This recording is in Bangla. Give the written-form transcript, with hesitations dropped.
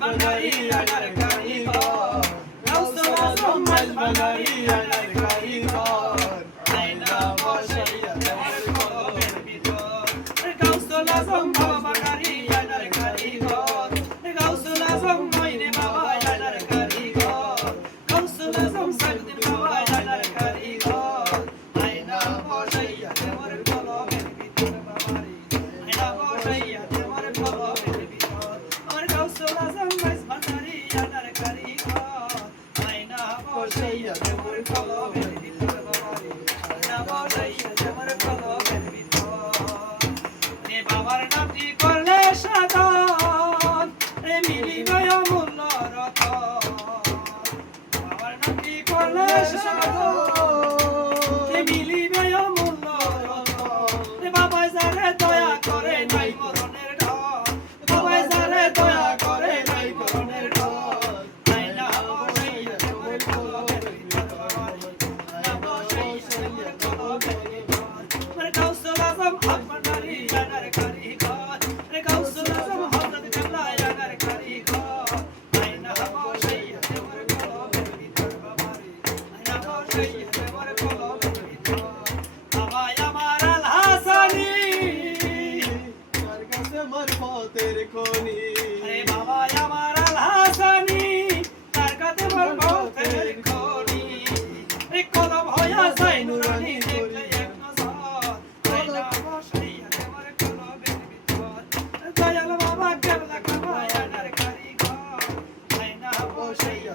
ভান্ডারি আনার কারিগর গাউসুল আজম মাইজ ভান্ডারি আনার কারিগর আয়না বসাইয়া দেওয়ার কলমের ভিতর গাউসুল আজম বাবা ভান্ডারি আনার কারিগর গাউসুল আজম মইনে বাবা আনার কারিগর গাউসুল আজম সাইদুদ্দিন বাবা আনার কারিগর আয়না বসাইয়া দেওয়ার কলমের ভিতর বাবারে আয়না বসাইয়া দেওয়ার কলমের ভিতর আমার গাউসুল আজম মাইজ ভান্ডারি আনার কারিগর আয়না বসাইয়া দেওয়ার কলমের ভিতর বাবারে আয়না বসাইয়া দেওয়ার কলমের ভিতর রে বাবার নামটি করলে সাধন রে মিলিবে অমূল্য রতন বাবার নামটি করলে সাধন রে মিলিবে অমূল্য রতন রে বাবা যারে দয়া করে নাই মরণের ঢল বাবা যারে দয়া করে নাই মরণের ঢল আয়না বসাইয়া দেওয়ার কলমের ভিতর বাবারে আয়না বসাইয়া দেওয়ার কলমের ভিতর রে গাউসুল আজম হক ভান্ডারি আনার কারিগর রে গাউসুল আজম হযরত কেবলা আনার কারিগর আয়না বসাইয়া দেওয়ার কলমের ভিতর বাবারে আয়না বসাইয়া দেওয়ার কলমের ভিতর বাবা আমার আল হাসানি তার কাছে মারফতের খনি আরে বাবা আমার আল হাসানি তার কাছে মারফতের খনি রে কলম হইয়া যায় নুরানি দেখলে এক নজর আয়না বসাইয়া দেওয়ার কলমের ভিতর দয়াল বাবা কেবলা কাবা আনার কারিগর আয়না বসাইয়া